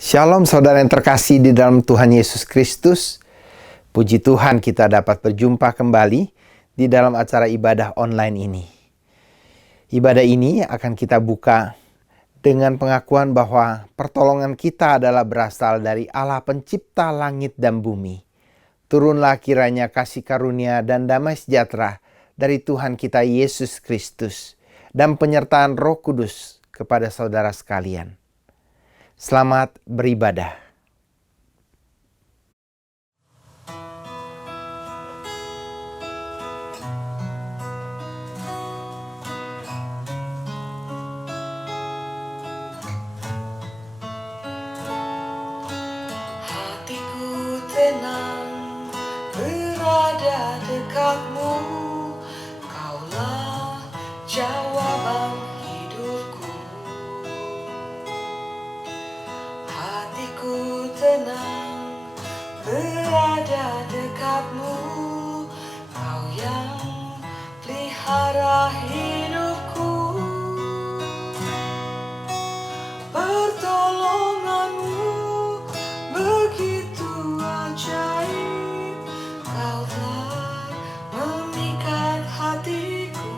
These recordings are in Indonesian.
Shalom saudara yang terkasih di dalam Tuhan Yesus Kristus. Puji Tuhan kita dapat berjumpa kembali di dalam acara ibadah online ini. Ibadah ini akan kita buka dengan pengakuan bahwa pertolongan kita adalah berasal dari Allah pencipta langit dan bumi. Turunlah kiranya kasih karunia dan damai sejahtera dari Tuhan kita Yesus Kristus dan penyertaan Roh Kudus kepada saudara sekalian. Selamat beribadah. Hatiku tenang berada dekatmu, Kaulah jawaban hidupku. Hatiku tenang berada dekatmu, Kau yang pelihara hidupku. Pertolonganmu begitu ajaib, Kau telah memikat hatiku.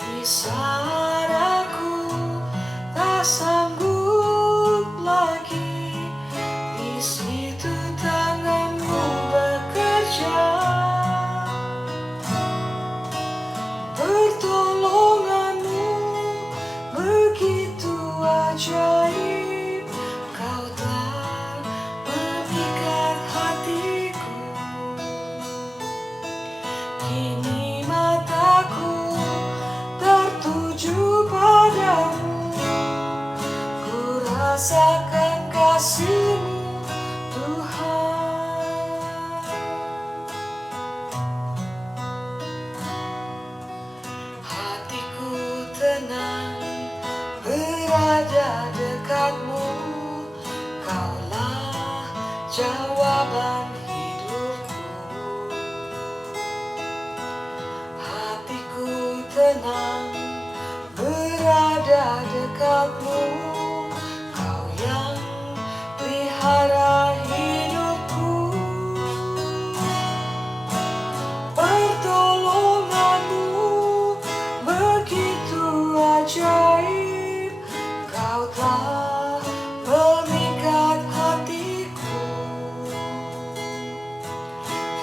Di saat aku tak sanggup lagi, di situ tanganmu bekerja. Pertolonganmu begitu ajaib, Kau telah memikat hatiku. Kini mataku tertuju padamu, ku rasakan kasih-Mu, Tuhan. Hatiku tenang berada dekatmu, Kaulah jawaban hidupku. Hatiku tenang berada dekatmu, Kau yang pelihara hidupku. Pertolonganmu begitu ajaib, Kau telah memikat hatiku.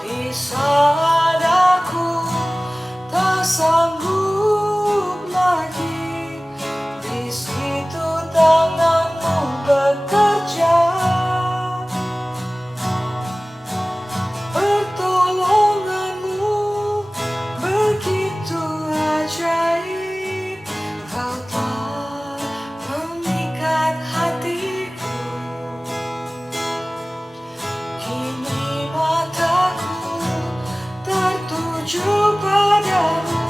Di saat aku tak sanggup lagi, di situ tanganmu bekerja. Pertolonganmu begitu ajaib, Kau telah memikat hatiku. Kini mataku tertuju padamu,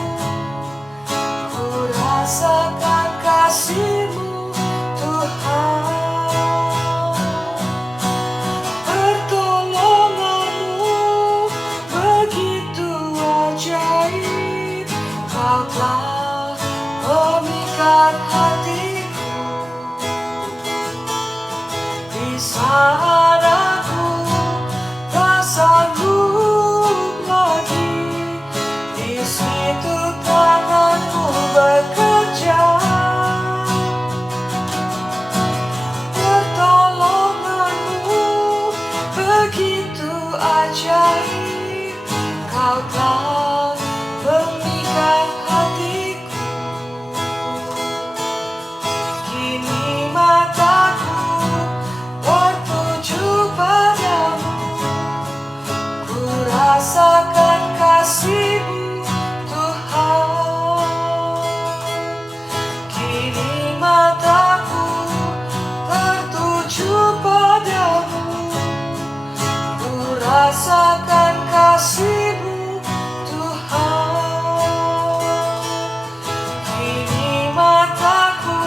ku rasakan kasih-Mu, Tuhan. Pertolonganmu begitu ajaib, Kau telah memikat hatiku. Di saat aku tak sanggup lagi, di situ tanganmu bekerja. Pertolonganmu begitu ajaib, Kau telah memikat hatiku. Kini mataku tertuju padamu, ku rasakan kasih-Mu, Tuhan. Kini mataku tertuju padamu, ku rasakan kasih-Mu, Tuhan. Kini mataku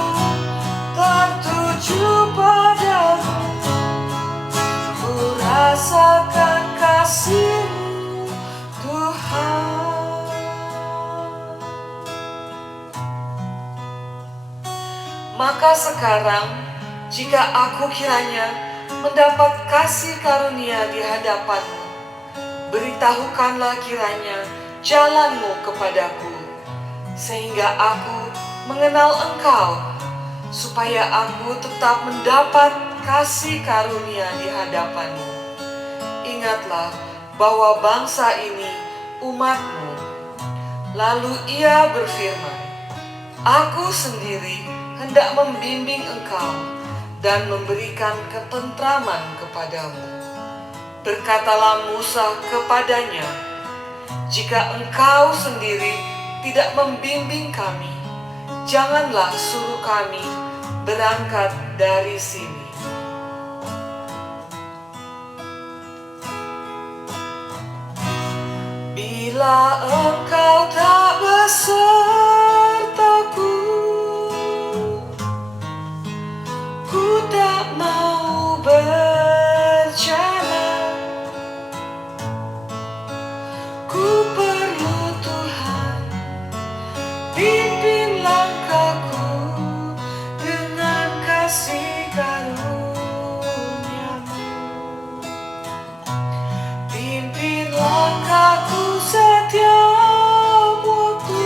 tertuju padamu, ku rasakan kasih-Mu, Tuhan. Maka sekarang jika aku kiranya mendapat kasih karunia di hadapan-Mu, beritahukanlah kiranya jalan-Mu kepadaku, sehingga aku mengenal Engkau, supaya aku tetap mendapat kasih karunia di hadapan-Mu. Ingatlah bahwa bangsa ini umat-Mu. Lalu ia berfirman, aku sendiri hendak membimbing engkau dan memberikan ketentraman kepadamu. Berkatalah Musa kepadanya, jika engkau sendiri tidak membimbing kami, janganlah suruh kami berangkat dari sini. Bila engkau tak besertaku, ku tak mau berjalan. Ku perlu Tuhan, pimpin langkahku dengan kasih karunia-Mu. Pimpin langkahku setiap waktu,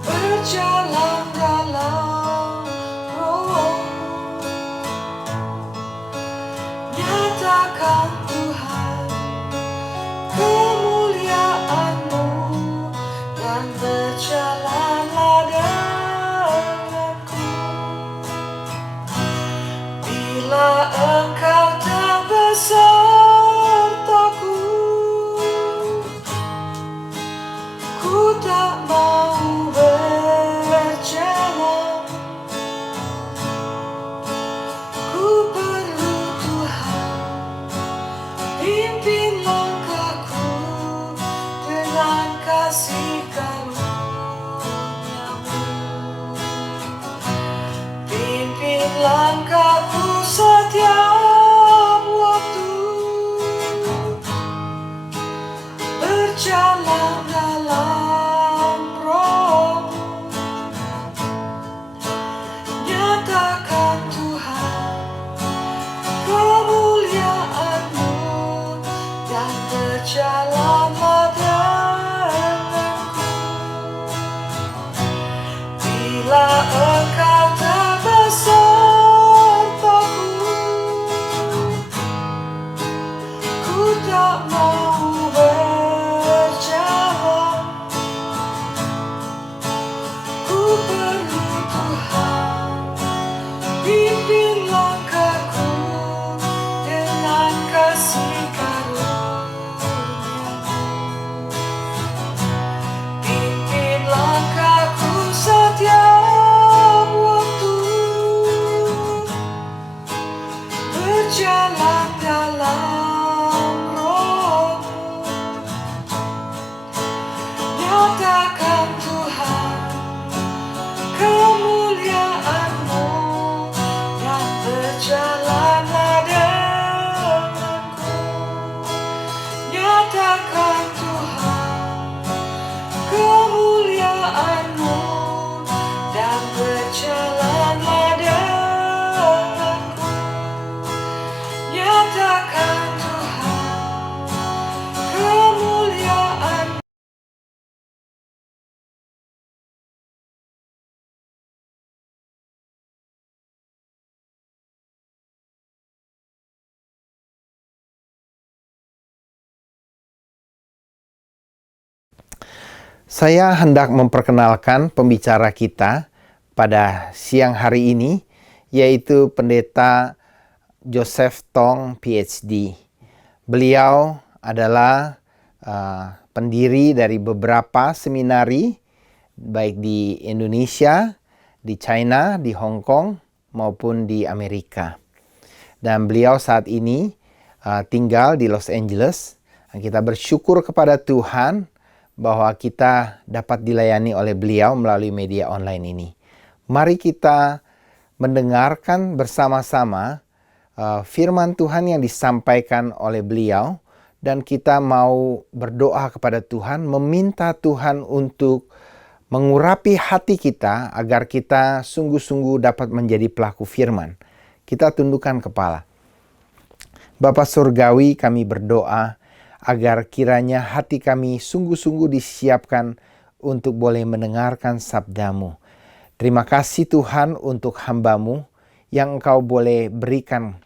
berjalan dalam Roh-Mu. Nyatakan Tuhan kemuliaan-Mu dan berjalanlah denganku. Bila engkau tak besertaku, ku tak mau berjalan. Ku perlu Tuhan, pimpin langkahku dengan kasih karunia-Mu. Pimpin langkahku setiap waktu, berjalan dalam Roh-Mu. Nyatakan Tuhan kemuliaan-Mu dan berjalanlah denganku. Bila engkau tak besertaku, ku tak mau berjalan. Ku perlu Tuhan, pimpin langkahku dengan kasih karunia-Mu. Pimpin langkahku setiap waktu, berjalan dalam Roh-Mu. Nyatakan Tuhan kemuliaan-Mu dan berjalanlah denganku. Nyatakan Tuhan kemuliaan-Mu dan berjalanlah denganku. Nyatakan Tuhan kemuliaan. Saya hendak memperkenalkan pembicara kita pada siang hari ini, yaitu Pendeta Joseph Tong, PhD. Beliau adalah pendiri dari beberapa seminari, baik di Indonesia, di China, di Hong Kong, maupun di Amerika. Dan beliau saat ini tinggal di Los Angeles. Kita bersyukur kepada Tuhan bahwa kita dapat dilayani oleh beliau melalui media online ini. Mari kita mendengarkan bersama-sama firman Tuhan yang disampaikan oleh beliau, dan kita mau berdoa kepada Tuhan, meminta Tuhan untuk mengurapi hati kita agar kita sungguh-sungguh dapat menjadi pelaku firman. Kita tundukkan kepala. Bapa Surgawi, kami berdoa agar kiranya hati kami sungguh-sungguh disiapkan untuk boleh mendengarkan sabda-Mu. Terima kasih Tuhan untuk hamba-Mu yang Engkau boleh berikan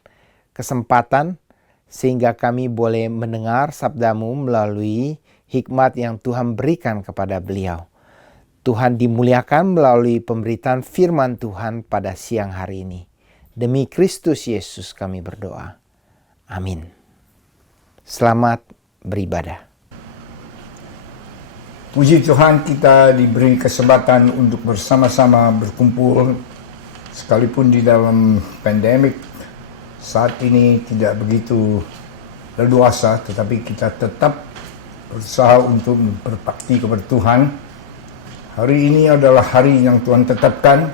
kesempatan sehingga kami boleh mendengar sabda-Mu melalui hikmat yang Tuhan berikan kepada beliau. Tuhan dimuliakan melalui pemberitaan firman Tuhan pada siang hari ini. Demi Kristus Yesus kami berdoa. Amin. Selamat beribadah. Puji Tuhan, kita diberi kesempatan untuk bersama-sama berkumpul sekalipun di dalam pandemik saat ini tidak begitu leluasa, tetapi kita tetap berusaha untuk berbakti kepada Tuhan. Hari ini adalah hari yang Tuhan tetapkan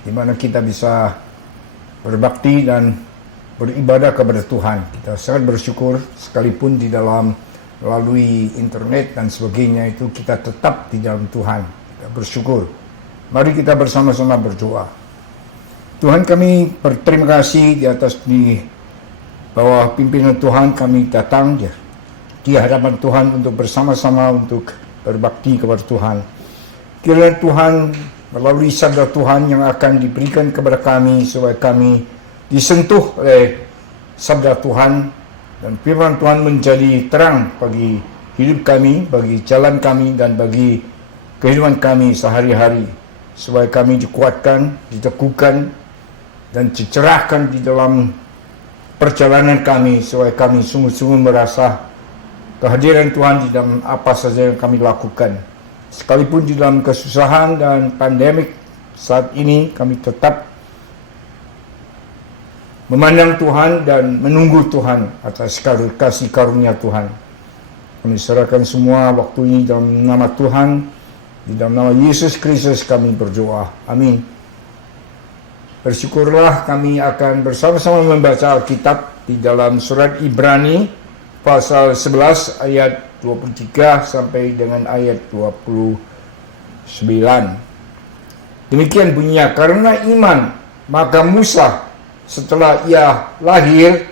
di mana kita bisa berbakti dan beribadah kepada Tuhan. Kita sangat bersyukur sekalipun di dalam melalui internet dan sebagainya itu kita tetap di dalam Tuhan. Kita bersyukur. Mari kita bersama-sama berdoa. Tuhan, kami berterima kasih di bawah pimpinan Tuhan kami datang di hadapan Tuhan untuk bersama-sama untuk berbakti kepada Tuhan. Kiranya Tuhan melalui sabda Tuhan yang akan diberikan kepada kami supaya kami disentuh oleh sabda Tuhan. Dan firman Tuhan menjadi terang bagi hidup kami, bagi jalan kami, dan bagi kehidupan kami sehari-hari. Supaya kami dikuatkan, diteguhkan, dan dicerahkan di dalam perjalanan kami. Supaya kami sungguh-sungguh merasa kehadiran Tuhan di dalam apa saja yang kami lakukan. Sekalipun di dalam kesusahan dan pandemik saat ini, kami tetap memandang Tuhan dan menunggu Tuhan atas kasih karunia Tuhan. Kami serahkan semua waktu ini dalam nama Tuhan, di dalam nama Yesus Kristus kami berdoa. Amin. Bersyukurlah kami akan bersama-sama membaca Alkitab di dalam surat Ibrani pasal 11 ayat 23 sampai dengan ayat 29. Demikian bunyinya, karena iman maka Musa setelah ia lahir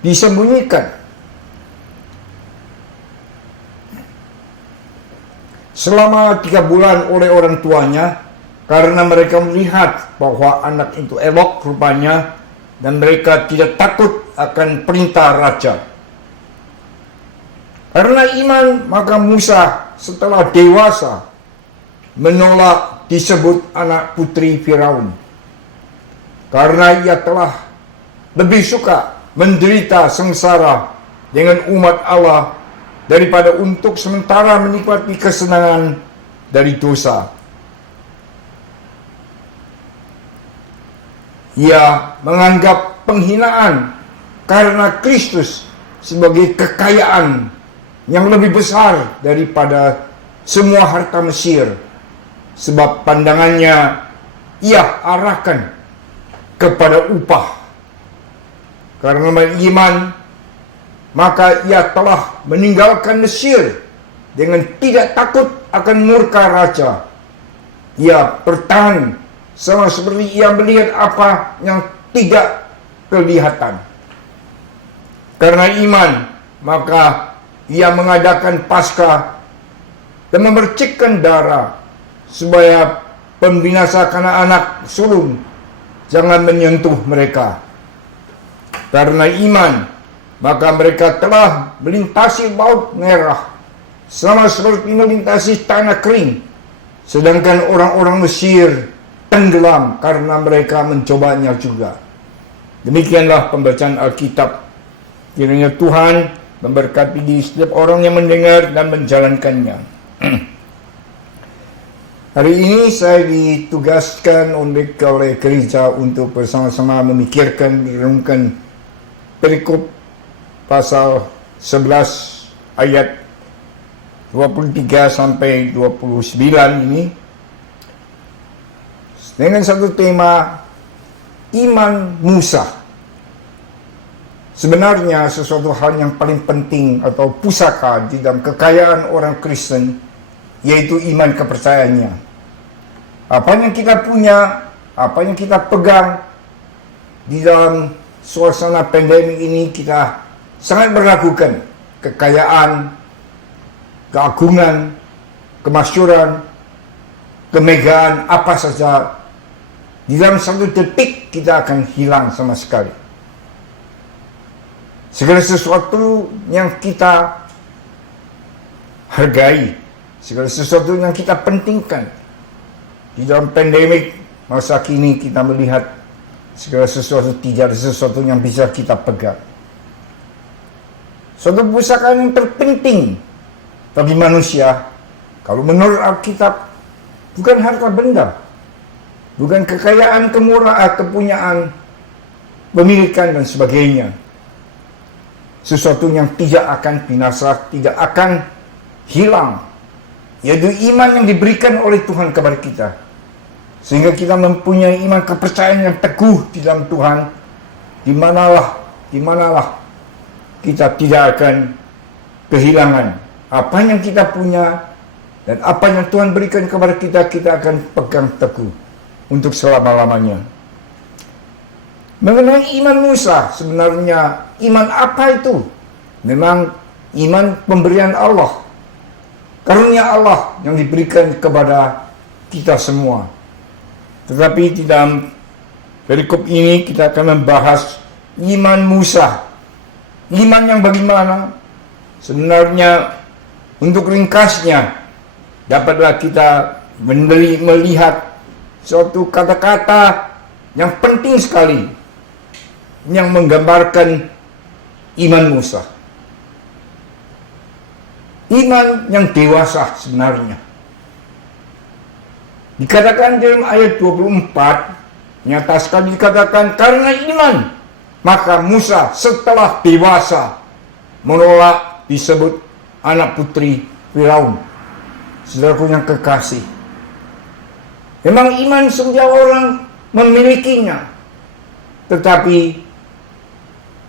disembunyikan selama 3 bulan oleh orang tuanya karena mereka melihat bahwa anak itu elok rupanya dan mereka tidak takut akan perintah raja. Karena iman maka Musa setelah dewasa menolak disebut anak putri Firaun. Karena ia telah lebih suka menderita sengsara dengan umat Allah daripada untuk sementara menikmati kesenangan dari dosa. Ia menganggap penghinaan karena Kristus sebagai kekayaan yang lebih besar daripada semua harta Mesir, sebab pandangannya ia arahkan kepada upah. Karena beriman maka ia telah meninggalkan Mesir dengan tidak takut akan murka raja. Ia bertahan sama seperti ia melihat apa yang tidak kelihatan. Karena iman maka ia mengadakan Paskah dan memercikkan darah supaya pembinasa anak sulung jangan menyentuh mereka. Karena iman maka mereka telah melintasi laut merah sama seperti melintasi tanah kering, sedangkan orang-orang Mesir tenggelam karena mereka mencobanya juga. Demikianlah pembacaan Alkitab. Kiranya Tuhan memberkati di setiap orang yang mendengar dan menjalankannya. Hari ini saya ditugaskan oleh gereja untuk bersama-sama memikirkan, merenungkan perikop pasal 11 ayat 23 sampai 29 ini dengan satu tema iman Musa. Sebenarnya sesuatu hal yang paling penting atau pusaka di dalam kekayaan orang Kristen yaitu iman kepercayaannya. Apa yang kita punya, apa yang kita pegang di dalam suasana pandemi ini, kita sangat meragukan kekayaan, keagungan, kemasyhuran, kemegahan, apa saja. Di dalam satu detik kita akan hilang sama sekali. Segala sesuatu yang kita hargai, segala sesuatu yang kita pentingkan di dalam pandemik masa kini, kita melihat segala sesuatu tidak ada sesuatu yang bisa kita pegang. Suatu pusaka yang terpenting bagi manusia, kalau menurut Alkitab, bukan harta benda, bukan kekayaan, kemurahan, kepunyaan, pemilikan dan sebagainya. Sesuatu yang tidak akan binasa, tidak akan hilang, yaitu iman yang diberikan oleh Tuhan kepada kita. Sehingga kita mempunyai iman kepercayaan yang teguh di dalam Tuhan. Di manalah kita tidak akan kehilangan apa yang kita punya, dan apa yang Tuhan berikan kepada kita, kita akan pegang teguh untuk selama-lamanya. Mengenai iman Musa, sebenarnya iman apa itu? Memang iman pemberian Allah, karunia Allah yang diberikan kepada kita semua. Tetapi di dalam perikop ini kita akan membahas iman Musa. Iman yang bagaimana? Sebenarnya untuk ringkasnya, dapatlah kita melihat suatu kata-kata yang penting sekali yang menggambarkan iman Musa. Iman yang dewasa sebenarnya. Dikatakan dalam ayat 24, nyata sekali dikatakan, karena iman maka Musa setelah dewasa menolak disebut anak putri Firaun. Saudaraku yang kekasih, memang iman setiap orang memilikinya, tetapi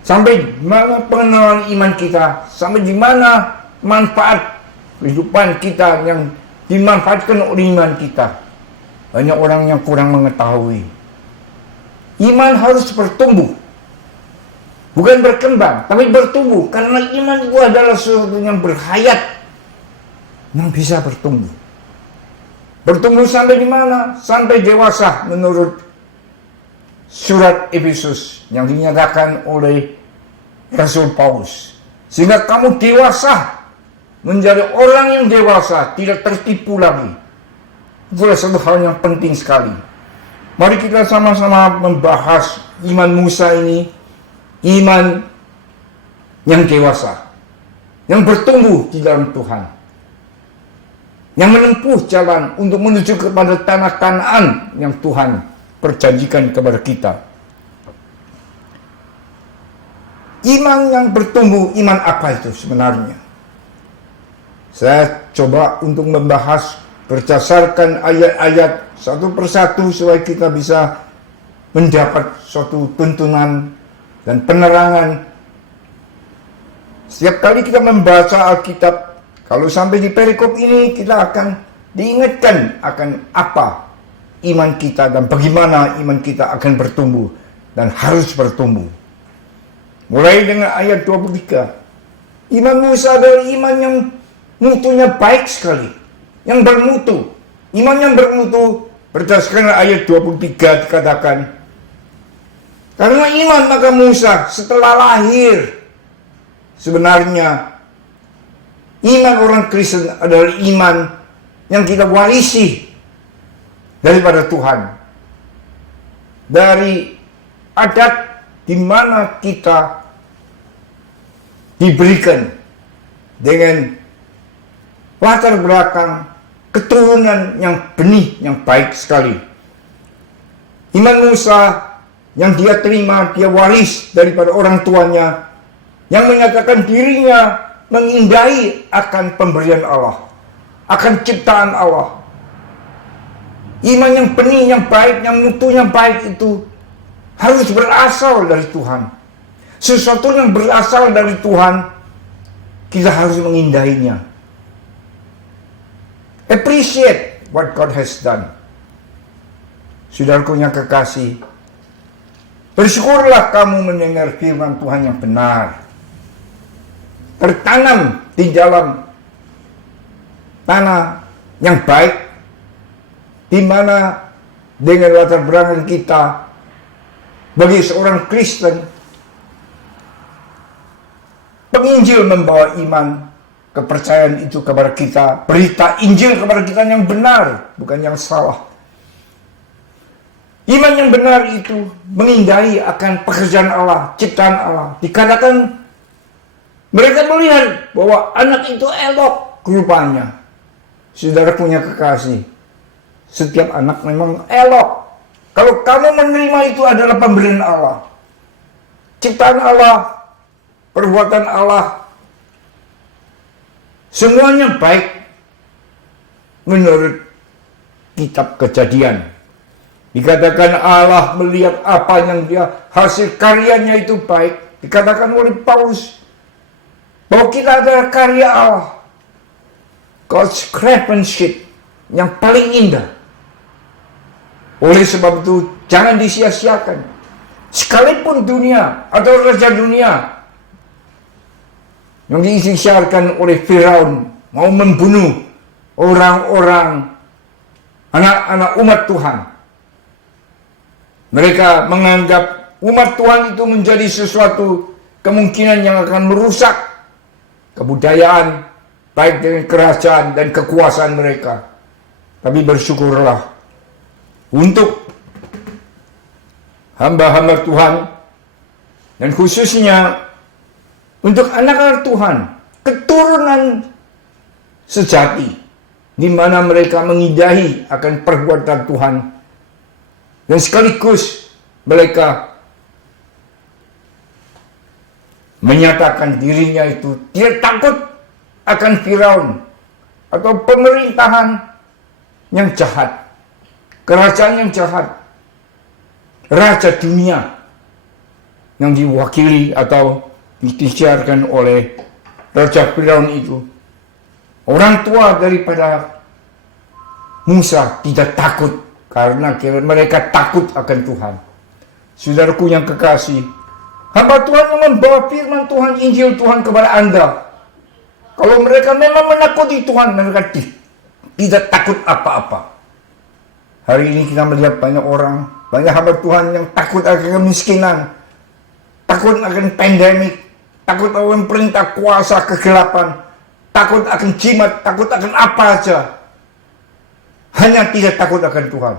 sampai di mana pengenalan iman kita, sampai di mana manfaat kehidupan kita yang dimanfaatkan oleh iman kita, banyak orang yang kurang mengetahui. Iman harus bertumbuh, bukan berkembang, tapi bertumbuh, karena iman itu adalah sesuatu yang berhayat, yang bisa bertumbuh. Bertumbuh sampai di mana? Sampai dewasa menurut surat Efesus yang dinyatakan oleh Rasul Paulus. Sehingga kamu dewasa, menjadi orang yang dewasa, tidak tertipu lagi. Itulah satu hal yang penting sekali. Mari kita sama-sama membahas iman Musa ini, iman yang dewasa, yang bertumbuh di dalam Tuhan, yang menempuh jalan untuk menuju kepada tanah Kanaan yang Tuhan perjanjikan kepada kita. Iman yang bertumbuh, iman apa itu sebenarnya? Saya coba untuk membahas berdasarkan ayat-ayat satu persatu supaya kita bisa mendapat suatu tuntunan dan penerangan. Setiap kali kita membaca Alkitab, kalau sampai di perikop ini, kita akan diingatkan akan apa iman kita dan bagaimana iman kita akan bertumbuh dan harus bertumbuh. Mulai dengan ayat 23. Iman Musa adalah iman yang mutunya baik sekali, yang bermutu. Iman yang bermutu berdasarkan ayat 23 dikatakan, karena iman maka Musa setelah lahir. Sebenarnya iman orang Kristen adalah iman yang kita warisi daripada Tuhan, dari adat di mana kita diberikan dengan latar belakang keturunan yang benih, yang baik sekali. Iman Musa yang dia terima, dia waris daripada orang tuanya, yang menyatakan dirinya mengindahi akan pemberian Allah, akan ciptaan Allah. Iman yang benih, yang baik, yang mutunya baik itu harus berasal dari Tuhan. Sesuatu yang berasal dari Tuhan, kita harus mengindahinya. Appreciate what God has done. Saudaraku yang kekasih, bersyukurlah kamu mendengar firman Tuhan yang benar, tertanam di dalam tanah yang baik, di mana dengan latar belakang kita bagi seorang Kristen, penginjil membawa iman, kepercayaan itu kepada kita, berita Injil kepada kita yang benar, bukan yang salah. Iman yang benar itu mengindahi akan pekerjaan Allah, ciptaan Allah. Dikatakan mereka melihat bahwa anak itu elok rupanya. Saudara punya kekasih, setiap anak memang elok. Kalau kamu menerima itu adalah pemberian Allah, ciptaan Allah, perbuatan Allah, semuanya baik menurut kitab Kejadian. Dikatakan Allah melihat apa yang dia hasil karyanya itu baik. Dikatakan oleh Paulus bahwa kita adalah karya Allah, God's craftsmanship yang paling indah. Oleh sebab itu jangan disia-siakan. Sekalipun dunia atau raja dunia yang diisytiharkan oleh Firaun mau membunuh orang-orang, anak-anak umat Tuhan. Mereka menganggap umat Tuhan itu menjadi sesuatu kemungkinan yang akan merusak kebudayaan, baik dengan kerajaan dan kekuasaan mereka. Tapi bersyukurlah untuk hamba-hamba Tuhan, dan khususnya untuk anak-anak Tuhan, keturunan sejati, di mana mereka mengindahi akan perbuatan Tuhan, dan sekaligus mereka menyatakan dirinya itu tidak takut akan Firaun atau pemerintahan yang jahat, kerajaan yang jahat, raja dunia yang diwakili atau disiarkan oleh Raja Firaun itu. Orang tua daripada Musa tidak takut karena mereka takut akan Tuhan. Saudaraku yang kekasih, hamba Tuhan yang membawa firman Tuhan, Injil Tuhan kepada Anda, kalau mereka memang menakuti Tuhan, mereka tidak takut apa-apa. Hari ini kita melihat banyak orang, banyak hamba Tuhan yang takut akan kemiskinan, takut akan pandemik, takut akan perintah kuasa kegelapan, takut akan jimat, takut akan apa aja. Hanya tidak takut akan Tuhan.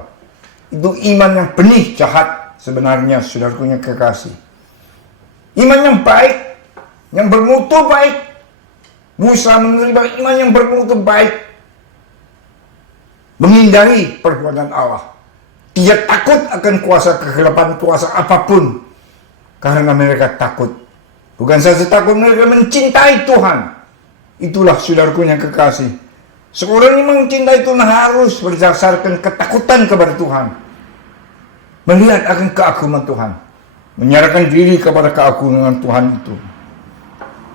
Itu iman yang benih jahat sebenarnya, saudaraku yang kekasih. Iman yang baik, yang bermutu baik. Musa menerima iman yang bermutu baik, menghindari perbuatan Allah. Dia takut akan kuasa kegelapan, kuasa apapun, karena mereka takut. Bukan saja takut, mereka mencintai Tuhan. Itulah saudaraku yang kekasih. Seorang yang mencintai Tuhan harus berdasarkan ketakutan kepada Tuhan, melihat akan keagungan Tuhan, menyerahkan diri kepada keagungan Tuhan itu.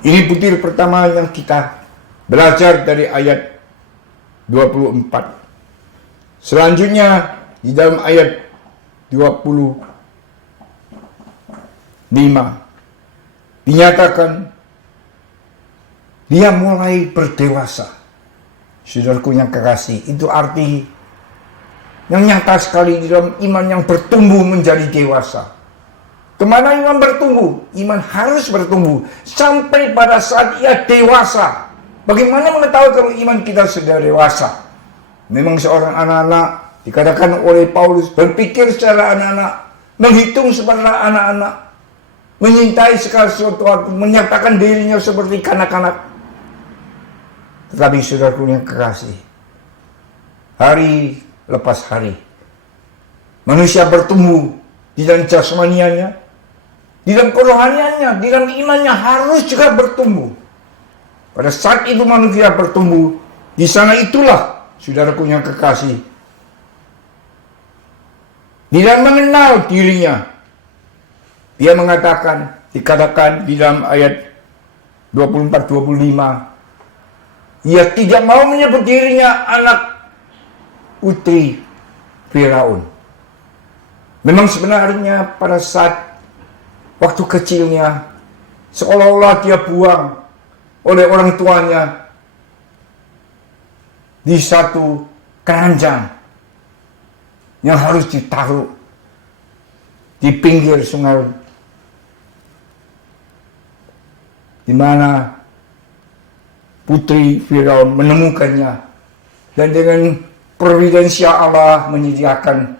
Ini butir pertama yang kita belajar dari ayat 24. Selanjutnya di dalam ayat 25 dinyatakan dia mulai berdewasa. Saudaraku yang kekasih, itu arti yang nyata sekali di dalam iman yang bertumbuh menjadi dewasa. Kemana iman bertumbuh? Iman harus bertumbuh sampai pada saat ia dewasa. Bagaimana mengetahui kalau iman kita sudah dewasa? Memang seorang anak-anak, dikatakan oleh Paulus, berpikir secara anak-anak, menghitung seperti anak-anak, menyintai segala sesuatu, menyatakan dirinya seperti kanak-kanak. Tetapi saudaraku yang kekasih, hari lepas hari, manusia bertumbuh di dalam jasmanianya, di dalam kerohaniannya, di dalam imannya harus juga bertumbuh. Pada saat itu manusia bertumbuh, di sana itulah saudaraku yang kekasih, di dalam mengenal dirinya, dia mengatakan, dikatakan di dalam ayat 24-25, Ia tidak mau menyebut dirinya anak putri Firaun. Memang sebenarnya pada saat waktu kecilnya, seolah-olah dia buang oleh orang tuanya di satu keranjang yang harus ditaruh di pinggir sungai, di mana putri Firaun menemukannya, dan dengan providensia Allah menyediakan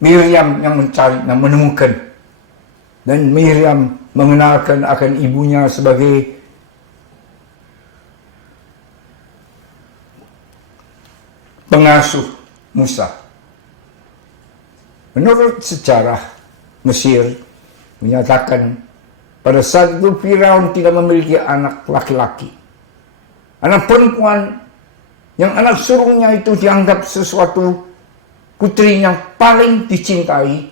Miriam yang mencari dan menemukan, dan Miriam mengenalkan akan ibunya sebagai pengasuh Musa. Menurut sejarah Mesir menyatakan pada saat itu Firaun tidak memiliki anak laki-laki. Anak perempuan yang anak sulungnya itu dianggap sesuatu putri yang paling dicintai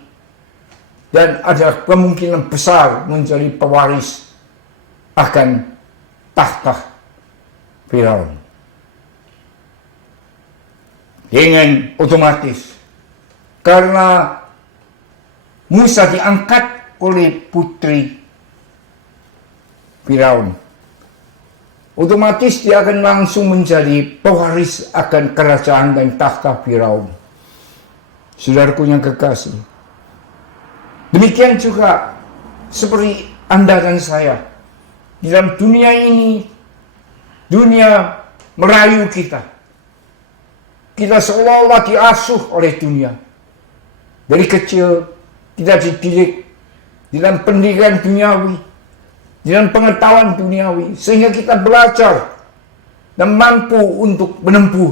dan ada kemungkinan besar menjadi pewaris akan tahta Firaun. Dengan otomatis, karena Musa diangkat oleh putri Firaun, otomatis dia akan langsung menjadi pewaris akan kerajaan dan tahta Firaun. Saudaraku yang kekasih, demikian juga seperti Anda dan saya. Di dalam dunia ini, dunia merayu kita. Kita seolah-olah diasuh oleh dunia. Dari kecil kita dididik di dalam pendidikan duniawi, di dalam pengetahuan duniawi, sehingga kita belajar dan mampu untuk menempuh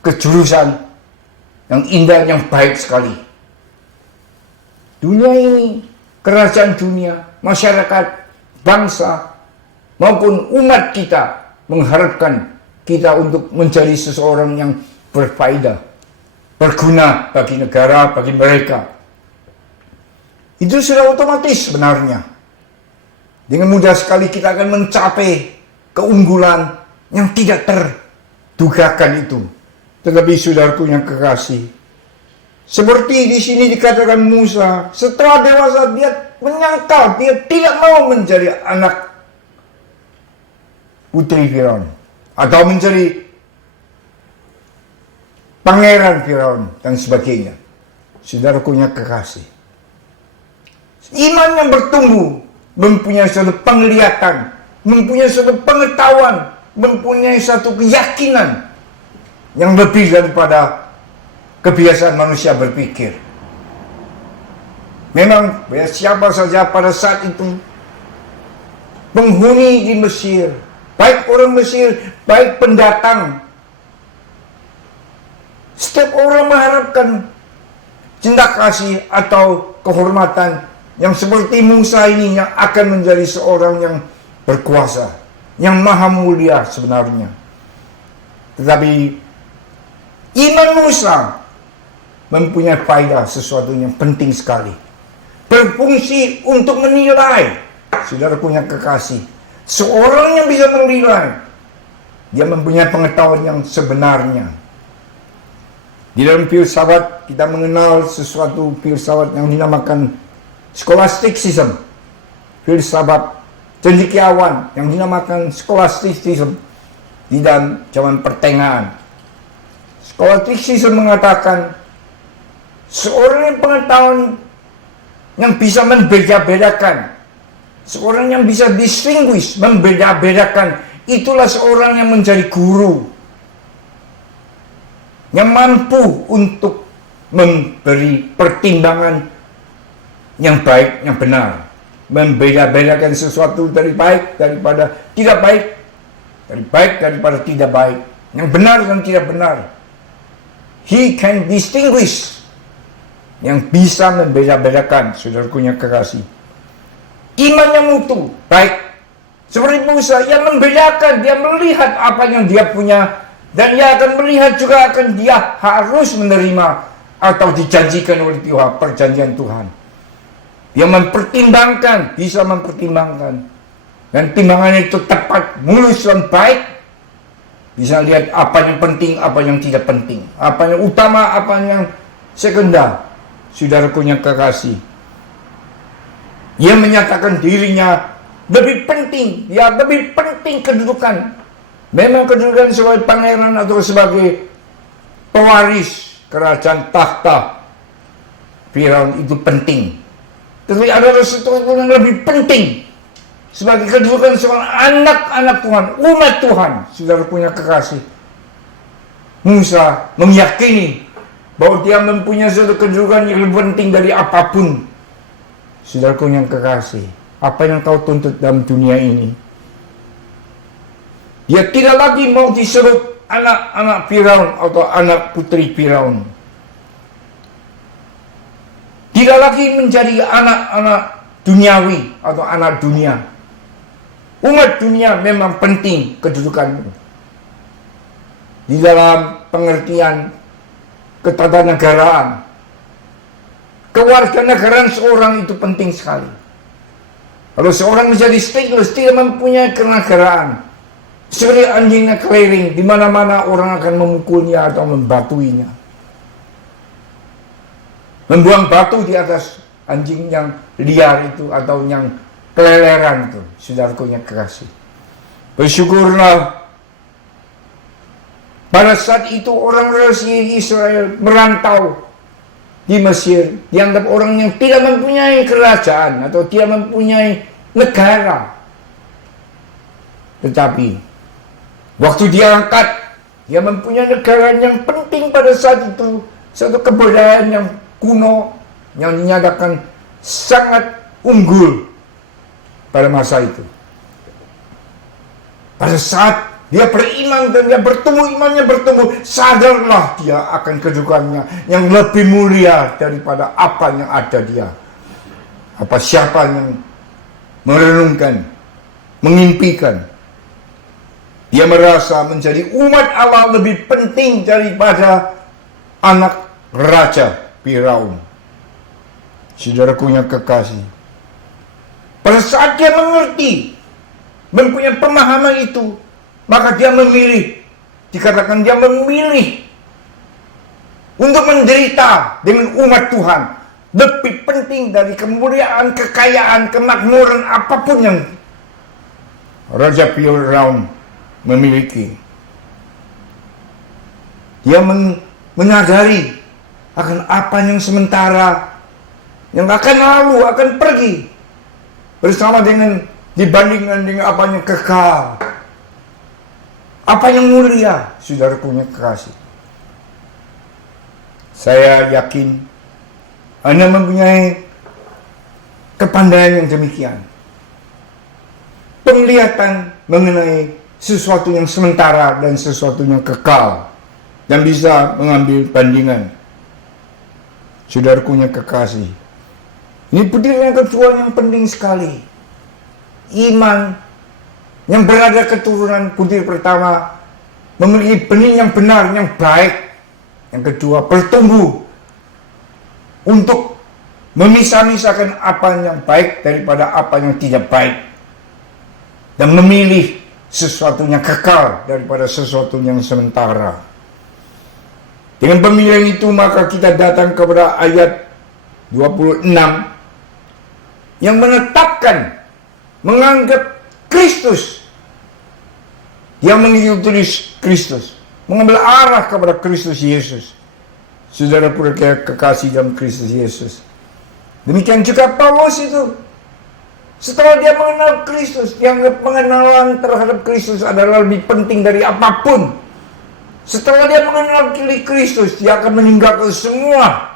kejurusan yang indah, yang baik sekali. Dunia ini, kerajaan dunia, masyarakat, bangsa, maupun umat kita mengharapkan kita untuk menjadi seseorang yang berfaedah, berguna bagi negara, bagi mereka. Itu sudah otomatis sebenarnya. Dengan mudah sekali kita akan mencapai keunggulan yang tidak terdugakan itu. Tetapi saudaraku yang kekasih, seperti di sini dikatakan Musa, setelah dewasa dia menyangkal, dia tidak mau menjadi anak putri Firaun atau menjadi pangeran Firaun dan sebagainya. Saudaraku yang kekasih, iman yang bertumbuh mempunyai suatu penglihatan, mempunyai suatu pengetahuan, mempunyai satu keyakinan yang lebih daripada kebiasaan manusia berpikir. Memang siapa saja pada saat itu penghuni di Mesir, baik orang Mesir, baik pendatang, setiap orang mengharapkan cinta kasih atau kehormatan yang seperti Musa ini, yang akan menjadi seorang yang berkuasa, yang maha mulia sebenarnya. Tetapi iman Musa mempunyai faedah, sesuatu yang penting sekali, berfungsi untuk menilai. Saudaraku yang kekasih, seorang yang bisa menilai, dia mempunyai pengetahuan yang sebenarnya. Di dalam filsafat kita mengenal sesuatu filsafat yang dinamakan scholasticism, filsafat cendekiawan yang dinamakan scholasticism di dalam zaman pertengahan. Scholasticism mengatakan seorang yang pengetahuan yang bisa membeda-bedakan, seorang yang bisa distinguish, membeda-bedakan, itulah seorang yang menjadi guru, yang mampu untuk memberi pertimbangan yang baik, yang benar, membeda-bedakan sesuatu dari baik daripada tidak baik, dari baik daripada tidak baik, yang benar dan tidak benar. He can distinguish, yang bisa membeda-bedakan, saudaraku yang kekasih. Iman yang mutu, baik. Seperti Musa, yang membedakan, dia melihat apa yang dia punya, dan dia akan melihat juga akan dia harus menerima atau dijanjikan oleh Tuhan, perjanjian Tuhan. Dia mempertimbangkan, bisa mempertimbangkan. dan timbangannya itu tepat, mulus dan baik, bisa lihat apa yang penting, apa yang tidak penting, apa yang utama, apa yang sekunder. Saudaraku yang kekasih, ia menyatakan dirinya lebih penting, ya lebih penting kedudukan. Memang kedudukan sebagai pangeran atau sebagai pewaris kerajaan tahta Firaun itu penting. Tetapi ada sesuatu yang lebih penting sebagai kedudukan seorang anak-anak Tuhan, umat Tuhan. Saudara punya kekasih, Musa meyakini bahwa dia mempunyai suatu kedudukan yang lebih penting dari apapun. Saudaraku yang kekasih, apa yang kau tuntut dalam dunia ini? Dia tidak lagi mau disebut anak-anak Firaun atau anak putri Firaun. Tidak lagi menjadi anak-anak duniawi atau anak dunia. Umat dunia memang penting kedudukanmu. Di dalam pengertian ketatanegaraan, kewarganegaraan seorang itu penting sekali. Kalau seorang menjadi stateless, tidak mempunyai kenegaraan, seperti anjingnya keliling, di mana-mana orang akan memukulnya atau membatuinya. Membuang batu di atas anjing yang liar itu atau yang keleleran itu, saudaraku yang kekasih. Bersyukurlah pada saat itu orang Israel merantau di Mesir, dianggap orang yang tidak mempunyai kerajaan atau tidak mempunyai negara. Tetapi waktu dia angkat, dia mempunyai negara yang penting pada saat itu, satu kebudayaan yang kuno yang dinyatakan sangat unggul pada masa itu. Pada saat dia beriman dan dia bertumbuh, imannya bertumbuh, sadarlah dia akan kedudukannya yang lebih mulia daripada apa yang ada dia. Apa siapa yang merenungkan, mengimpikan. Dia merasa menjadi umat Allah lebih penting daripada anak raja Firaun. Saudaraku yang kekasih, pada saat dia mengerti, mempunyai pemahaman itu, maka dia memilih, dikatakan dia memilih untuk menderita dengan umat Tuhan lebih penting dari kemuliaan, kekayaan, kemakmuran apapun yang Raja Firaun memiliki. Dia menyadari akan apa yang sementara, yang akan lalu, akan pergi, bersama dengan dibandingkan dengan apa yang kekal, apa yang mulia. Saudaraku yang kekasih, saya yakin Anda mempunyai kepandaian yang demikian, penglihatan mengenai sesuatu yang sementara dan sesuatu yang kekal, dan bisa mengambil bandingan. Saudaraku yang kekasih, ini butir yang kedua yang penting sekali. Iman yang berada keturunan butir pertama memiliki benih yang benar, yang baik. Yang kedua, bertumbuh untuk memisah-misahkan apa yang baik daripada apa yang tidak baik, dan memilih sesuatu yang kekal daripada sesuatu yang sementara. Dengan pemilihan itu maka kita datang kepada ayat 26 yang menetapkan, menganggap Kristus, yang mengikuti Kristus, mengambil arah kepada Kristus Yesus. Saudaraku kekasih dalam Kristus Yesus, demikian juga Paulus itu, setelah dia mengenal Kristus, dianggap pengenalan terhadap Kristus adalah lebih penting dari apapun. Setelah dia mengenal Kristus, dia akan meninggalkan semua,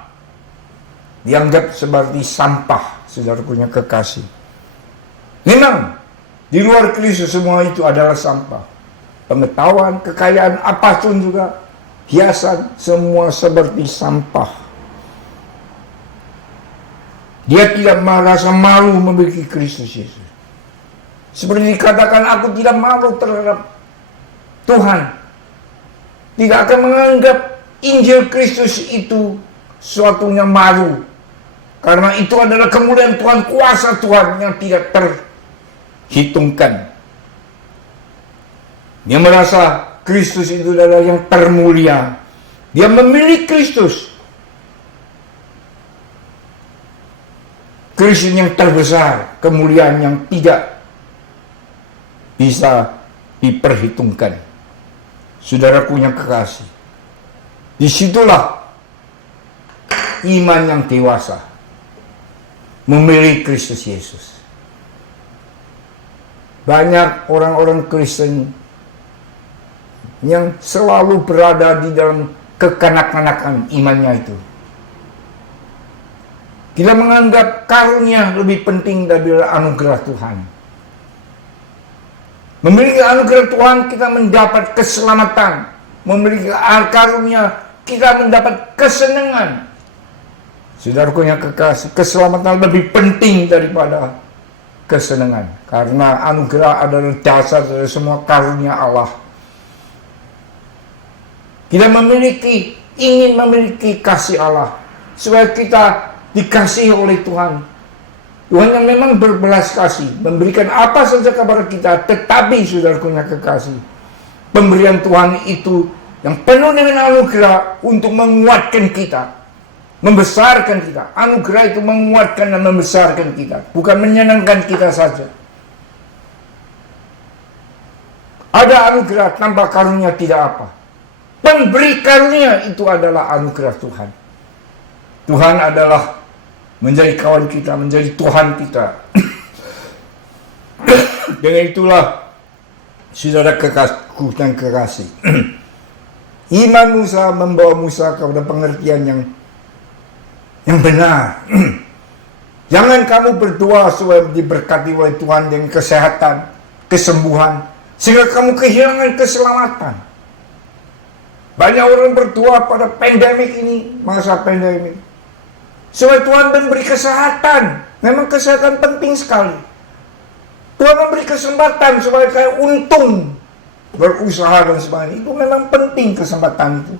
dianggap seperti sampah. Saudaraku yang kekasih, memang di luar Kristus semua itu adalah sampah. Pengetahuan, kekayaan, apapun juga, hiasan, semua seperti sampah. Dia tidak merasa malu memiliki Kristus Yesus. Seperti dikatakan, aku tidak malu terhadap Tuhan. Tidak akan menganggap Injil Kristus itu suatu yang malu. Karena itu adalah kemuliaan Tuhan, kuasa Tuhan yang tidak memperhitungkan. Dia merasa Kristus itu adalah yang termulia. Dia memilih Kristus. Kristus yang terbesar, kemuliaan yang tidak bisa diperhitungkan. Saudaraku yang kekasih, disitulah iman yang dewasa memilih Kristus Yesus. Banyak orang-orang Kristen yang selalu berada di dalam kekanak-kanakan imannya itu. Kita menganggap karunia lebih penting daripada anugerah Tuhan. Memiliki anugerah Tuhan kita mendapat keselamatan. Memiliki karunia kita mendapat kesenangan. Saudaraku yang kekasih, keselamatan lebih penting daripada kesenangan. Karena anugerah adalah dasar dari semua karunia Allah. Kita ingin memiliki kasih Allah supaya kita dikasihi oleh Tuhan. Tuhan yang memang berbelas kasih, memberikan apa saja kepada kita. Tetapi saudaraku yang kekasih, pemberian Tuhan itu yang penuh dengan anugerah untuk menguatkan kita, membesarkan kita. Anugerah itu menguatkan dan membesarkan kita, bukan menyenangkan kita saja. Ada anugerah tanpa karunia tidak apa. Pemberi karunia itu adalah anugerah Tuhan. Tuhan adalah menjadi kawan kita, menjadi Tuhan kita. Dengan itulah, saudara kekasihku dan kekasih, iman Musa membawa Musa kepada pengertian yang benar. Jangan kamu berdoa supaya diberkati oleh Tuhan dengan kesehatan, kesembuhan, sehingga kamu kehilangan keselamatan. Banyak orang berdoa pada pandemik ini, masa pandemik, supaya Tuhan memberi kesehatan. Memang kesehatan penting sekali. Tuhan memberi kesempatan supaya kayak untung berusaha dan sebagainya. Itu memang penting kesempatan itu.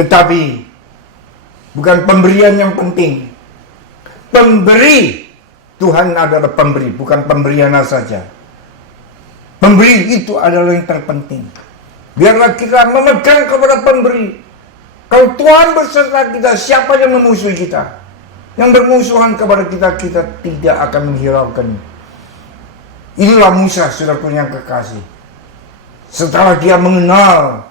Tetapi bukan pemberian yang penting. Pemberi, Tuhan adalah pemberi, bukan pemberian saja. Pemberi itu adalah yang terpenting. Biarlah kita memegang kepada pemberi. Kalau Tuhan berserta kita, siapa yang memusuhi kita? Yang bermusuhan kepada kita, kita tidak akan menghiraukan. Inilah Musa, saudaraku yang kekasih. Setelah dia mengenal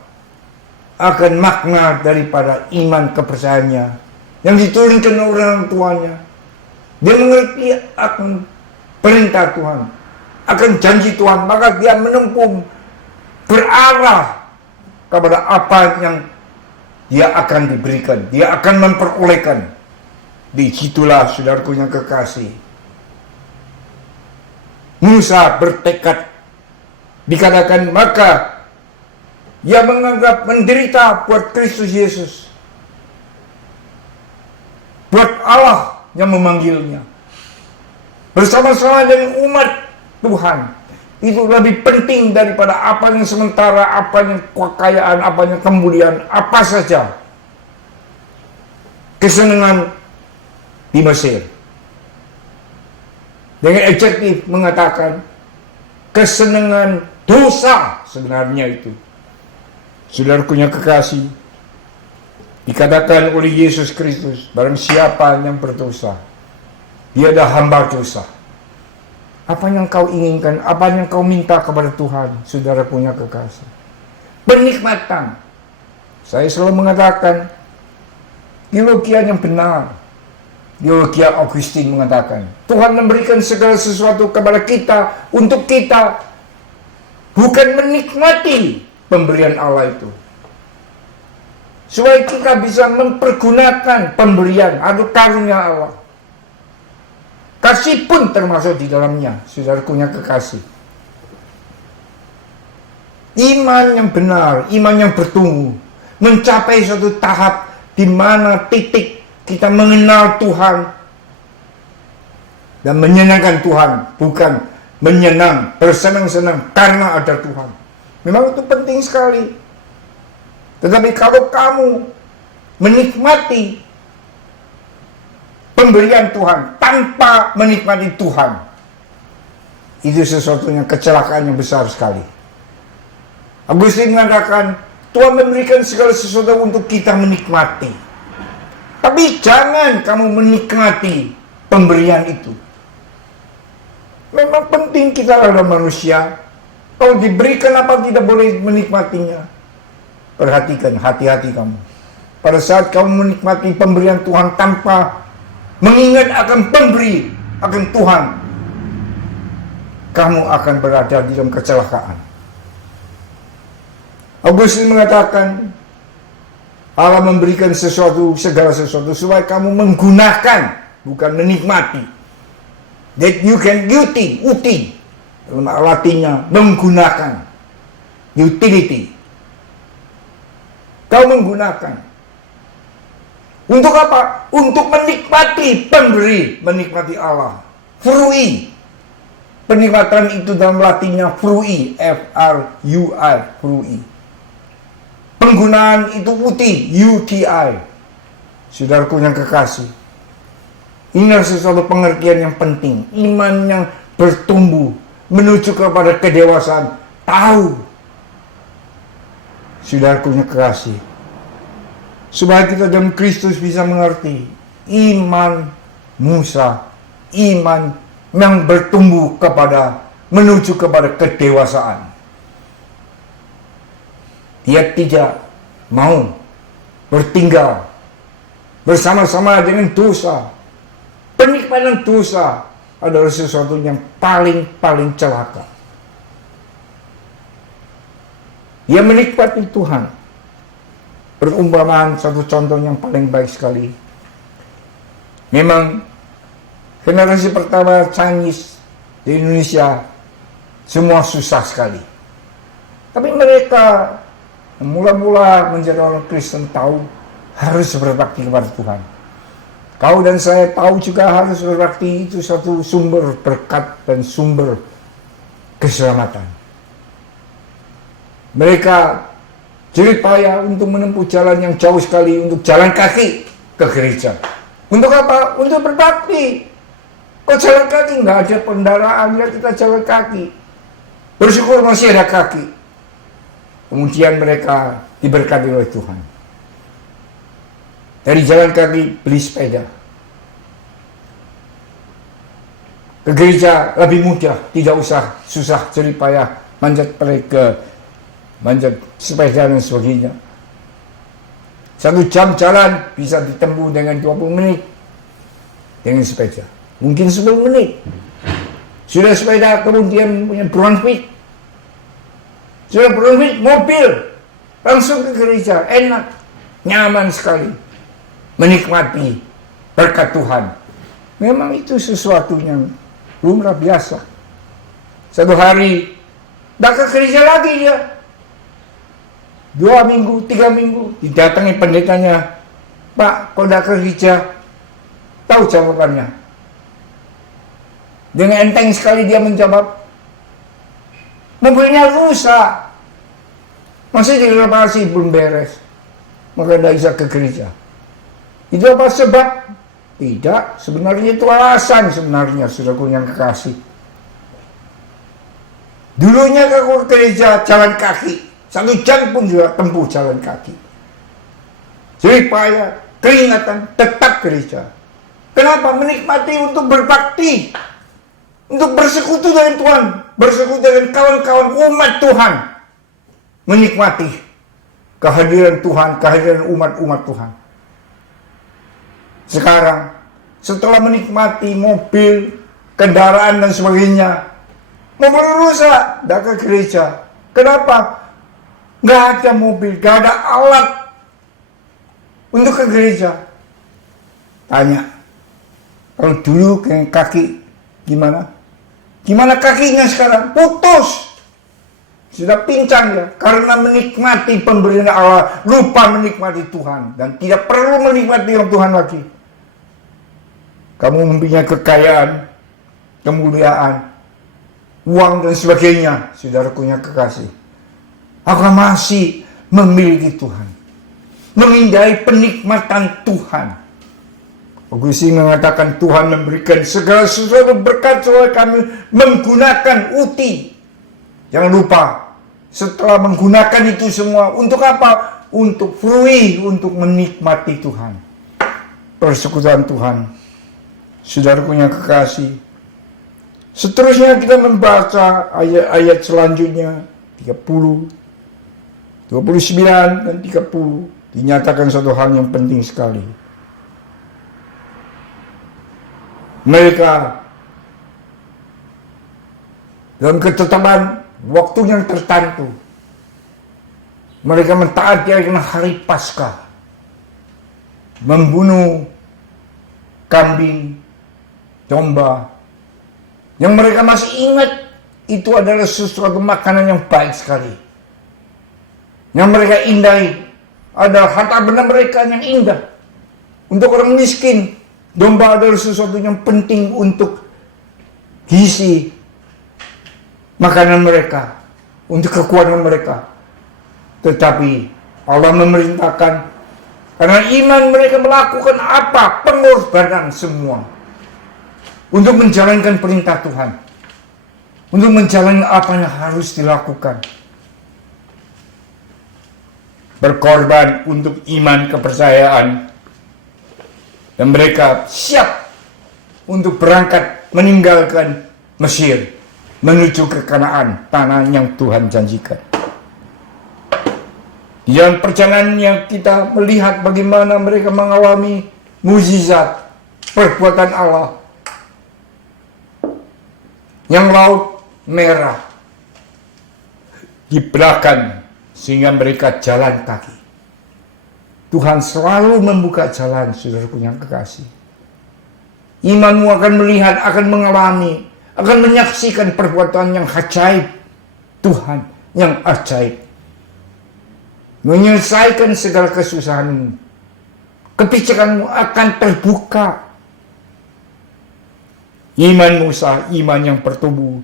akan makna daripada iman kepercayaannya yang diturunkan oleh orang tuanya, dia mengerti akan perintah Tuhan, akan janji Tuhan, maka dia menempuh berarah kepada apa yang dia akan diberikan, dia akan memperolehkan. Disitulah saudaraku yang kekasih, Musa bertekad, dikatakan maka dia menganggap menderita buat Kristus Yesus, buat Allah yang memanggilnya, bersama-sama dengan umat Tuhan. Itu lebih penting daripada apa yang sementara, apa yang kekayaan, apa yang kemuliaan, apa saja. Kesenangan di Mesir. Dengan adjektif mengatakan kesenangan dosa sebenarnya itu. Saudaraku yang kekasih, dikatakan oleh Yesus Kristus, barang siapa yang berdosa, dia adalah hamba dosa. Apa yang kau inginkan, apa yang kau minta kepada Tuhan, saudara punya kekasih? Penikmatan. Saya selalu mengatakan, teologi yang benar. Teologi Augustine mengatakan, Tuhan memberikan segala sesuatu kepada kita, untuk kita, bukan menikmati pemberian Allah itu. Supaya kita bisa mempergunakan pemberian atau karunia Allah. Kasih pun termasuk di dalamnya, saudaraku yang kekasih. Iman yang benar, iman yang bertumbuh, mencapai suatu tahap di mana titik kita mengenal Tuhan dan menyenangkan Tuhan, bukan bersenang-senang karena ada Tuhan. Memang itu penting sekali. Tetapi kalau kamu menikmati pemberian Tuhan tanpa menikmati Tuhan, itu sesuatu yang kecelakaan yang besar sekali. Agustin mengatakan, Tuhan memberikan segala sesuatu untuk kita menikmati. Tapi jangan kamu menikmati pemberian itu. Memang penting kita adalah manusia. Kalau diberikan apa tidak boleh menikmatinya. Perhatikan hati-hati kamu. Pada saat kamu menikmati pemberian Tuhan tanpa mengingat akan pemberi, akan Tuhan, kamu akan berada di dalam kecelakaan. Agustin mengatakan, Allah memberikan sesuatu, segala sesuatu, supaya kamu menggunakan, bukan menikmati. That you can uti, dalam Latinnya, menggunakan, utility. Kau menggunakan. Untuk apa? Untuk menikmati pemberi, menikmati Allah. Frui. Penikmatan itu dalam Latinnya frui, F-R-U-I, frui. Penggunaan itu UTI. Saudaraku yang kekasih, ini adalah sesuatu pengertian yang penting. Iman yang bertumbuh menuju kepada kedewasaan. Tahu. Saudaraku yang kekasih, supaya kita dalam Kristus bisa mengerti iman Musa, iman yang bertumbuh menuju kepada kedewasaan. Dia tidak mau bertinggal bersama-sama dengan dosa. Penikmatan dosa adalah sesuatu yang paling celaka. Dia menikmati Tuhan. Perumpamaan satu contoh yang paling baik sekali. Memang generasi pertama Chinese di Indonesia semua susah sekali. Tapi mereka mula-mula menjadi orang Kristen tahu harus berbakti kepada Tuhan. Kau dan saya tahu juga harus berbakti itu satu sumber berkat dan sumber keselamatan. Mereka jerih payah untuk menempuh jalan yang jauh sekali, untuk jalan kaki ke gereja. Untuk apa? Untuk berbakti. Kok jalan kaki? Nggak ada kendaraan, ya kita jalan kaki. Bersyukur masih ada kaki. Kemudian mereka diberkati oleh Tuhan. Dari jalan kaki beli sepeda. Ke gereja lebih mudah, tidak usah susah jerih payah manjat sepeda dan sebagainya. 1 jam jalan bisa ditempuh dengan 20 menit dengan sepeda. Mungkin 10 menit. Sudah sepeda kemudian punya Brownfield. Sudah Brownfield mobil. Langsung ke gereja. Enak. Nyaman sekali. Menikmati berkat Tuhan. Memang itu sesuatu yang lumrah biasa. Satu hari tidak ke gereja lagi dia. 2 minggu, 3 minggu, didatangi pendetanya. Pak, kok tidak ke gereja? Tahu jawabannya. Dengan enteng sekali dia menjawab, mobilnya rusak. Masih direparasi, belum beres. Maka tidak bisa ke gereja. Itu apa sebab? Tidak, sebenarnya itu alasan sebenarnya, saudaraku yang kekasih. Dulunya ke gereja jalan kaki. 1 jam pun juga tempuh jalan kaki. Jerih payah, keringatan, tetap gereja. Kenapa? Menikmati untuk berbakti. Untuk bersekutu dengan Tuhan. Bersekutu dengan kawan-kawan umat Tuhan. Menikmati kehadiran Tuhan, kehadiran umat-umat Tuhan. Sekarang, setelah menikmati mobil, kendaraan dan sebagainya, mobil rusak, tidak ke gereja. Kenapa? Nggak ada mobil, nggak ada alat untuk ke gereja. Tanya, kalau dulu ke kaki gimana? Gimana kakinya sekarang? Putus. Sudah pincang ya, karena menikmati pemberian Allah, lupa menikmati Tuhan, dan tidak perlu menikmati Tuhan lagi. Kamu mempunyai kekayaan, kemuliaan, uang dan sebagainya, saudaraku yang kekasih. Aku masih memiliki Tuhan, menghindari penikmatan Tuhan. Augustine mengatakan Tuhan memberikan segala sesuatu berkat supaya kami menggunakan uti. Jangan lupa, setelah menggunakan itu semua, untuk apa? Untuk free, untuk menikmati Tuhan. Persekutuan Tuhan. Saudaraku yang kekasih. Seterusnya kita membaca ayat-ayat selanjutnya. 30, 29, dan 30. Dinyatakan satu hal yang penting sekali. Mereka dalam ketetapan waktu yang tertentu, mereka mentaati hari Paskah, membunuh kambing, domba, yang mereka masih ingat itu adalah sesuatu makanan yang baik sekali. Yang mereka indai adalah harta benda mereka yang indah. Untuk orang miskin, domba adalah sesuatu yang penting untuk gizi makanan mereka, untuk kekuatan mereka. Tetapi Allah memerintahkan, karena iman mereka melakukan apa? Pengorbanan semua. Untuk menjalankan perintah Tuhan. Untuk menjalankan apa yang harus dilakukan. Berkorban untuk iman kepercayaan. Dan mereka siap untuk berangkat meninggalkan Mesir. Menuju ke Kanaan, tanah yang Tuhan janjikan. Di dalam perjalanan yang kita melihat bagaimana mereka mengalami mukjizat perbuatan Allah. Yang laut merah dibelahkan sehingga mereka jalan kaki. Tuhan selalu membuka jalan, saudaraku yang kekasih. Imanmu akan melihat, akan mengalami, akan menyaksikan perbuatan yang ajaib Tuhan, yang ajaib. Menyelesaikan segala kesusahanmu. Kebijakanmu akan terbuka. Iman Musa, iman yang bertumbuh.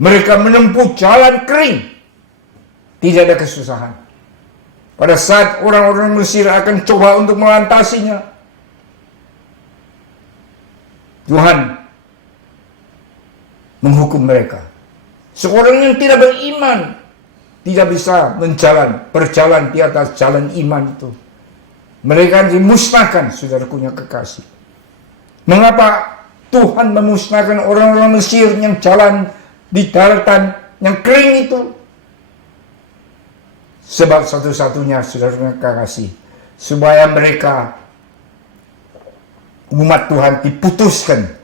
Mereka menempuh jalan kering. Tidak ada kesusahan. Pada saat orang-orang Mesir akan coba untuk melantasinya, Tuhan menghukum mereka. Seorang yang tidak beriman tidak bisa berjalan di atas jalan iman itu. Mereka dimusnahkan, saudaraku yang kekasih. Mengapa Tuhan memusnahkan orang-orang Mesir yang jalan di daratan yang kering itu? Sebab satu-satunya, saudaraku yang kekasih, supaya mereka, umat Tuhan, diputuskan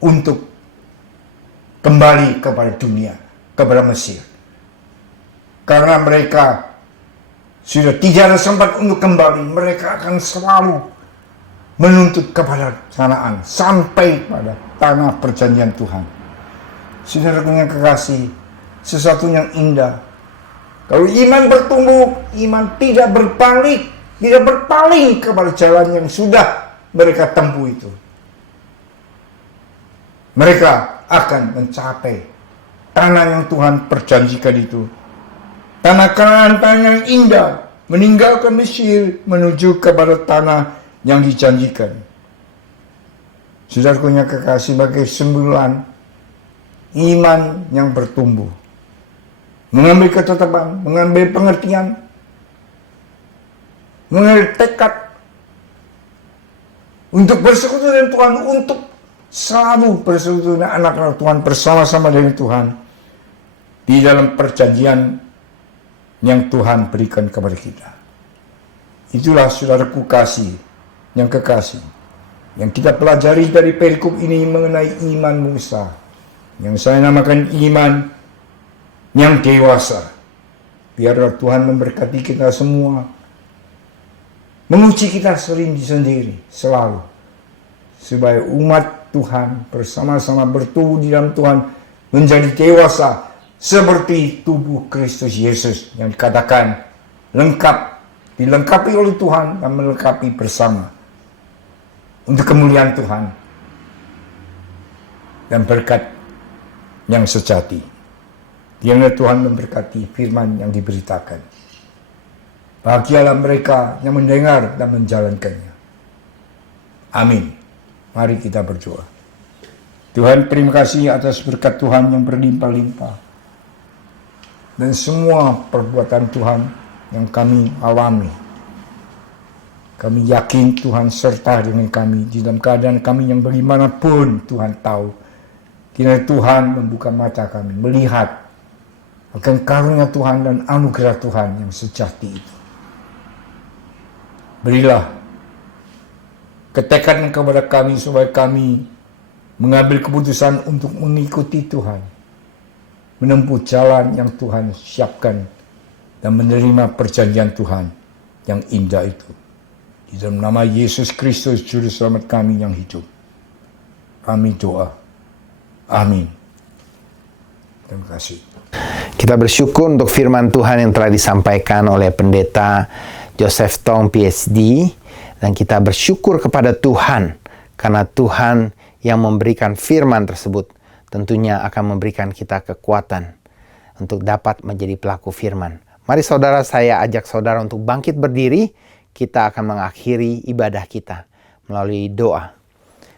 untuk kembali kepada dunia, kepada Mesir. Karena mereka sudah tidak ada sempat untuk kembali, mereka akan selalu menuntut kepada Kanaan sampai pada tanah perjanjian Tuhan. Saudaraku yang kekasih, sesuatu yang indah. Kalau iman bertumbuh, iman tidak berbalik, tidak berpaling kepada jalan yang sudah mereka tempuh itu. Mereka akan mencapai tanah yang Tuhan perjanjikan itu. Tanah Kanaan, tanah yang indah, meninggalkan Mesir menuju kepada tanah yang dijanjikan. Saudaraku yang kekasih, sebagai sembulan iman yang bertumbuh, mengambil ketetapan, mengambil pengertian, mengambil tekad untuk bersekutu dengan Tuhan, untuk selalu bersekutu dengan anak-anak Tuhan, bersama-sama dengan Tuhan di dalam perjanjian yang Tuhan berikan kepada kita. Itulah saudaraku kasih yang kekasih, yang kita pelajari dari perikop ini mengenai iman Musa, yang saya namakan iman yang dewasa. Biarlah Tuhan memberkati kita semua, menguji kita sendiri selalu, supaya umat Tuhan bersama-sama bertumbuh di dalam Tuhan, menjadi dewasa seperti tubuh Kristus Yesus yang dikatakan lengkap, dilengkapi oleh Tuhan dan melengkapi bersama untuk kemuliaan Tuhan dan berkat yang sejati. Biarlah Tuhan memberkati firman yang diberitakan. Bahagialah mereka yang mendengar dan menjalankannya. Amin. Mari kita berdoa. Tuhan, terima kasih atas berkat Tuhan yang berlimpah-limpah. Dan semua perbuatan Tuhan yang kami alami. Kami yakin Tuhan serta dengan kami di dalam keadaan kami yang bagaimanapun Tuhan tahu. Kiranya Tuhan membuka mata kami, melihat akan karunia Tuhan dan anugerah Tuhan yang sejati itu. Berilah ketekatan kepada kami supaya kami mengambil keputusan untuk mengikuti Tuhan, menempuh jalan yang Tuhan siapkan dan menerima perjanjian Tuhan yang indah itu. Di dalam nama Yesus Kristus, Juru Selamat kami yang hidup, kami doa. Amin. Terima kasih. Kita bersyukur untuk firman Tuhan yang telah disampaikan oleh Pendeta Joseph Tong PhD, dan kita bersyukur kepada Tuhan karena Tuhan yang memberikan firman tersebut tentunya akan memberikan kita kekuatan untuk dapat menjadi pelaku firman. Mari saudara, saya ajak saudara untuk bangkit berdiri. Kita akan mengakhiri ibadah kita melalui doa.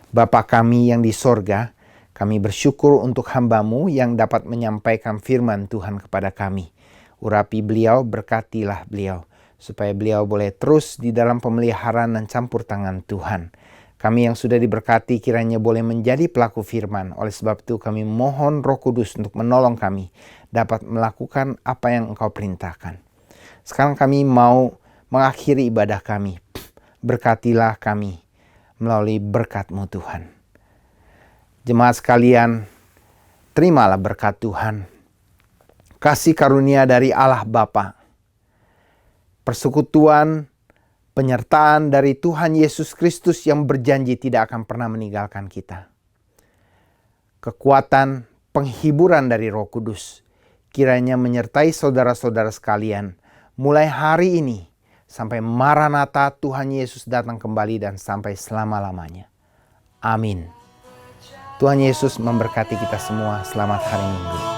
Bapa kami yang di sorga, kami bersyukur untuk hamba-Mu yang dapat menyampaikan firman Tuhan kepada kami. Urapi beliau, berkatilah beliau, supaya beliau boleh terus di dalam pemeliharaan dan campur tangan Tuhan. Kami yang sudah diberkati kiranya boleh menjadi pelaku firman. Oleh sebab itu kami mohon Roh Kudus untuk menolong kami dapat melakukan apa yang Engkau perintahkan. Sekarang kami mau mengakhiri ibadah kami. Berkatilah kami melalui berkat-Mu Tuhan. Jemaat sekalian, terimalah berkat Tuhan. Kasih karunia dari Allah Bapa, persekutuan, penyertaan dari Tuhan Yesus Kristus yang berjanji tidak akan pernah meninggalkan kita. Kekuatan, penghiburan dari Roh Kudus kiranya menyertai saudara-saudara sekalian mulai hari ini sampai Maranatha Tuhan Yesus datang kembali dan sampai selama-lamanya. Amin. Tuhan Yesus memberkati kita semua. Selamat hari Minggu.